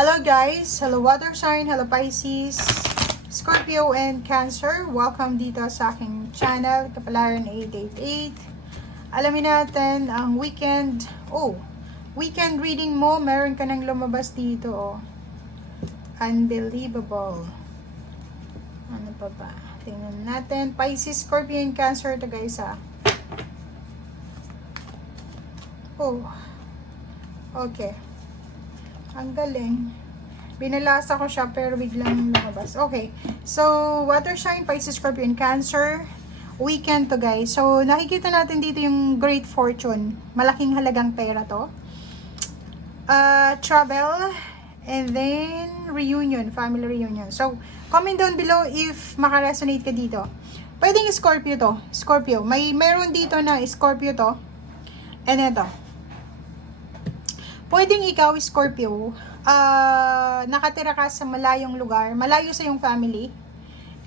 Hello guys! Hello water sign, hello Pisces, Scorpio and Cancer. Welcome dito sa aking channel, Kapalaran 888. Alamin natin ang weekend. Weekend reading mo, meron ka nang lumabas dito. Unbelievable. Ano pa ba? Tingnan natin. Pisces, Scorpio and Cancer to guys Okay. Ang galing. Binalasa ko siya pero biglang lumabas. Okay. So, water sign, Pisces, Scorpio, and Cancer. Weekend to guys. So, nakikita natin dito yung Great Fortune. Malaking halagang pera to. Travel. And then, reunion. Family reunion. So, comment down below if makaresonate ka dito. Pwedeng Scorpio to. Scorpio. Mayroon dito na Scorpio to. And ito. Pwedeng ikaw, Scorpio, nakatira ka sa malayong lugar, malayo sa iyong family,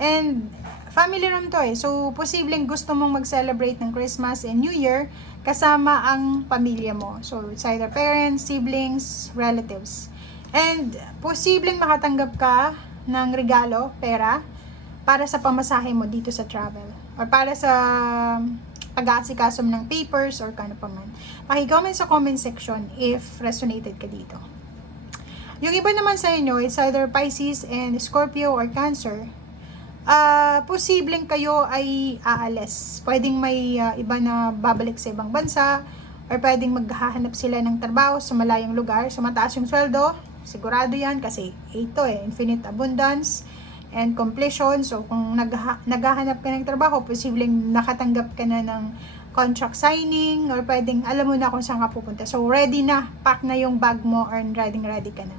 and family room to so posibleng gusto mong mag-celebrate ng Christmas and New Year kasama ang pamilya mo. So, it's either parents, siblings, relatives. And posibleng makatanggap ka ng regalo, pera, para sa pamasahe mo dito sa travel. Or para sa pag-aasikaso ng papers or kano pa man. Paki-comment sa comment section if resonated ka dito. Yung iba naman sa inyo, it's either Pisces and Scorpio or Cancer. Posibleng kayo ay aalis. Pwedeng may iba na babalik sa ibang bansa or pwedeng maghahanap sila ng trabaho sa malayong lugar. So mataas yung sweldo, sigurado yan kasi ito infinite abundance and completion. So, kung naghahanap ka ng trabaho, posibleng nakatanggap ka na ng contract signing or pwedeng alam mo na kung saan ka pupunta. So, ready na. Pack na yung bag mo or ready ka na.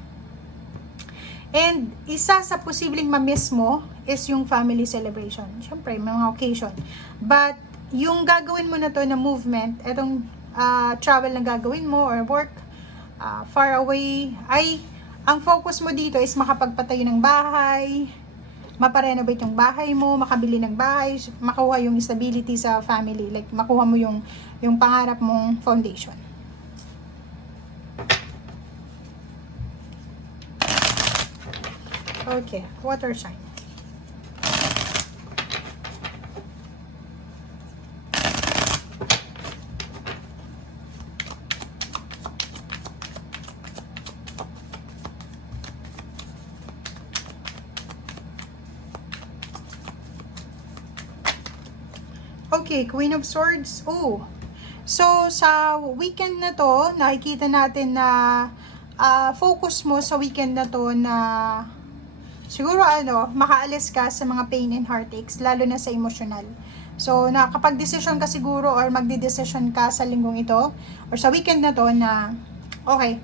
And, isa sa posibleng ma-miss mo is yung family celebration. Siyempre, may mga occasion. But, yung gagawin mo na to na movement, etong travel na gagawin mo or work far away, ay ang focus mo dito is makapagpatayo ng bahay, maparenovate yung bahay mo, makabili ng bahay, makuha yung stability sa family, like makuha mo yung pangarap mong foundation. Okay, water sign. Okay, Queen of Swords. So, sa weekend na to, nakikita natin na focus mo sa weekend na to na siguro makaalis ka sa mga pain and heartaches, lalo na sa emotional. So, nakapag-desisyon ka siguro or magdi-desisyon ka sa linggong ito or sa weekend na to na okay,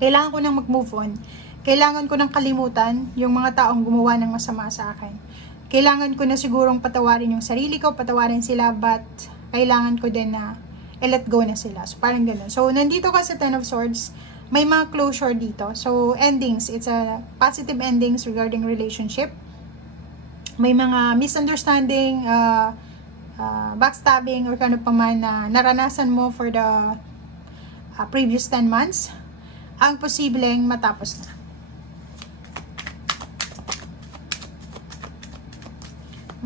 kailangan ko nang mag-move on. Kailangan ko nang kalimutan yung mga taong gumawa ng masama sa akin. Kailangan ko na sigurong patawarin yung sarili ko, patawarin sila, but kailangan ko din na i-let go na sila. So, parang ganun. So, nandito ka sa Ten of Swords, may mga closure dito. So, endings. It's a positive endings regarding relationship. May mga misunderstanding, backstabbing, or kano pa man na naranasan mo for the previous 10 months. Ang posibleng matapos na.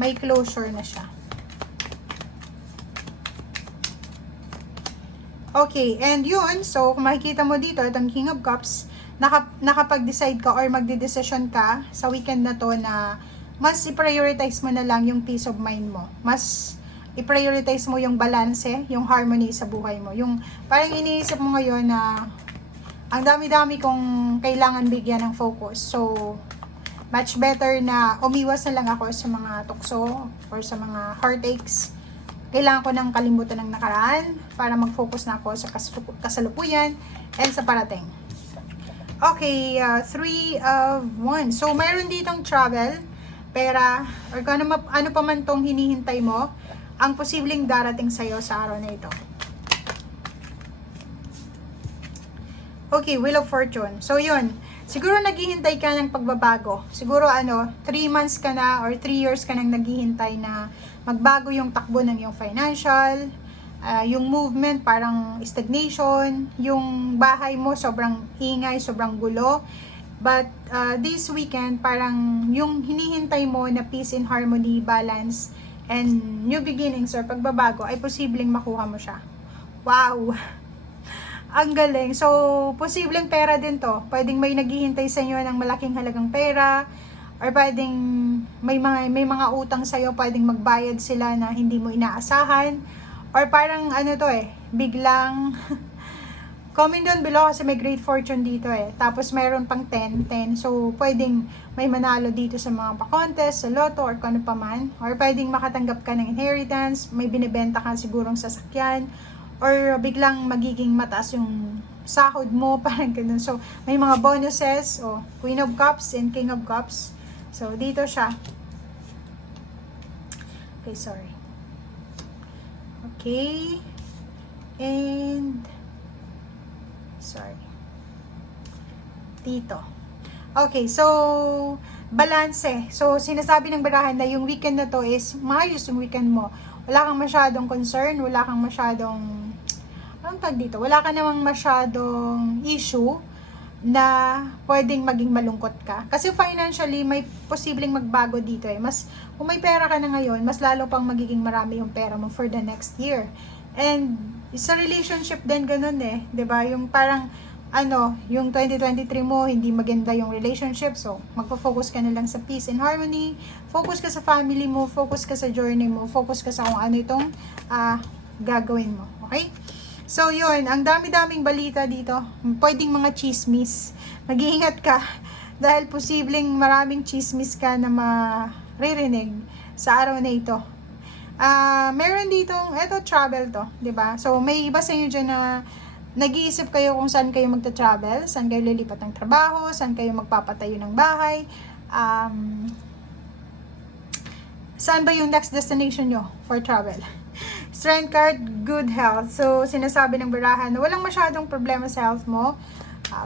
May closure na siya. Okay, and yun, so kung makikita mo dito, itong King of Cups, nakapag-decide ka or magde-decision ka sa weekend na to na mas i-prioritize mo na lang yung peace of mind mo. Mas i-prioritize mo yung balance, yung harmony sa buhay mo. Yung parang iniisip mo ngayon na ang dami-dami kong kailangan bigyan ng focus. So, much better na umiwas na lang ako sa mga tukso or sa mga heartaches. Kailangan ko nang kalimutan ng nakaraan para mag-focus na ako sa kasalukuyan and sa parating. Okay, 3 of Wands. So, mayroon ditong travel, pera, or ano pa man tong hinihintay mo, ang posibleng darating sa'yo sa araw na ito. Okay, Wheel of Fortune. So, yun. Siguro naghihintay ka ng pagbabago. Siguro 3 months ka na or 3 years ka nang naghihintay na magbago yung takbo ng iyong financial, Yung movement parang stagnation, yung bahay mo sobrang ingay, sobrang gulo. But this weekend, parang yung hinihintay mo na peace and harmony, balance, and new beginnings or pagbabago ay posibleng makuha mo siya. Wow! Ang galing. So, posibleng pera din to. Pwedeng may naghihintay sa inyo ng malaking halagang pera, or pwedeng may mga utang sa iyo, pwedeng magbayad sila na hindi mo inaasahan, or parang ano to biglang comment down below kasi may great fortune dito tapos mayroon pang 10. So, pwedeng may manalo dito sa mga pa-contest, sa lotto, or kung ano pa man. Or pwedeng makatanggap ka ng inheritance, may binibenta ka sigurong sasakyan, or biglang magiging mataas yung sahod mo, parang ganun. So, may mga bonuses, Queen of Cups and King of Cups. So, dito siya. Okay, sorry. Okay. And sorry. Dito. Okay, so balance. So sinasabi ng barahan na yung weekend na to is maayos yung weekend mo. Wala kang masyadong concern, wala kang masyadong anong tag dito? Wala ka namang masyadong issue na pwedeng maging malungkot ka. Kasi financially, may posibleng magbago dito Mas, kung may pera ka na ngayon, mas lalo pang magiging marami yung pera mo for the next year. And sa relationship din ganun 'di ba? Yung parang yung 2023 mo hindi maganda yung relationship, so magfo-focus ka na lang sa peace and harmony, focus ka sa family mo, focus ka sa journey mo, focus ka sa kung ano itong gagawin mo. Okay? So yun, ang dami-daming balita dito. Pwedeng mga chismis. Mag-iingat ka dahil posibleng maraming chismis ka na maririnig sa araw na ito. Meron ditong, travel to, 'di ba? So, may iba sa inyo dyan na nag-iisip kayo kung saan kayo magta-travel, saan kayo lilipat ng trabaho, saan kayo magpapatayo ng bahay, saan ba yung next destination nyo for travel. Strength card, good health. So, sinasabi ng barahan na walang masyadong problema sa health mo,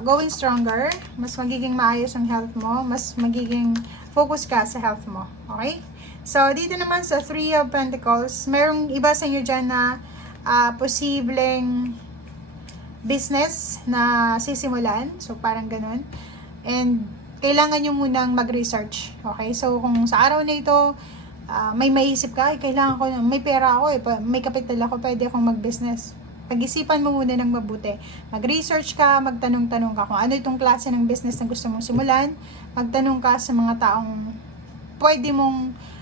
going stronger, mas magiging maayos ang health mo, mas magiging focus ka sa health mo, okay? So, dito naman sa Three of Pentacles, merong iba sa inyo dyan na posibleng business na sisimulan. So, parang ganun. And, kailangan nyo munang mag-research. Okay? So, kung sa araw na ito, may maisip ka, kailangan ko, may pera ako may kapital ako, pwede akong mag-business. Pag-isipan mo muna ng mabuti. Mag-research ka, magtanong-tanong ka kung ano itong klase ng business na gusto mong simulan. Magtanong ka sa mga taong pwede mong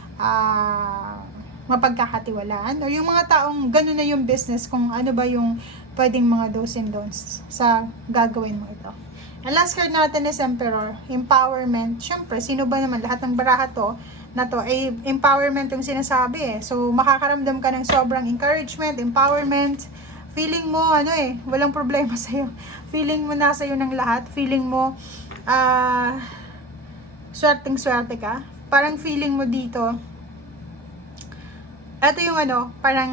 mapagkakatiwalaan, o yung mga taong gano'n na yung business, kung ano ba yung pwedeng mga do's and don'ts sa gagawin mo ito. Ang last card natin is Emperor, empowerment. Syempre, sino ba naman, lahat ng baraha na to ay empowerment yung sinasabi So, makakaramdam ka ng sobrang encouragement, empowerment, feeling mo, walang problema sa'yo. Feeling mo nasa iyo ng lahat, feeling mo swerteng-swerte ka. Parang feeling mo dito, ito yung parang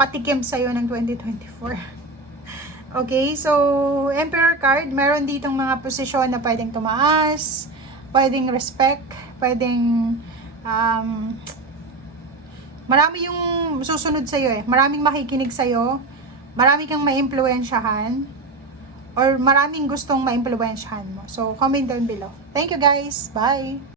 patikim sa'yo ng 2024. Okay, so, Emperor card, meron ditong mga posisyon na pwedeng tumaas, pwedeng respect, pwedeng, marami yung susunod sa'yo maraming makikinig sa'yo, marami kang maimpluwensyahan, or maraming gustong maimpluwensyahan mo. So, comment down below. Thank you guys, bye!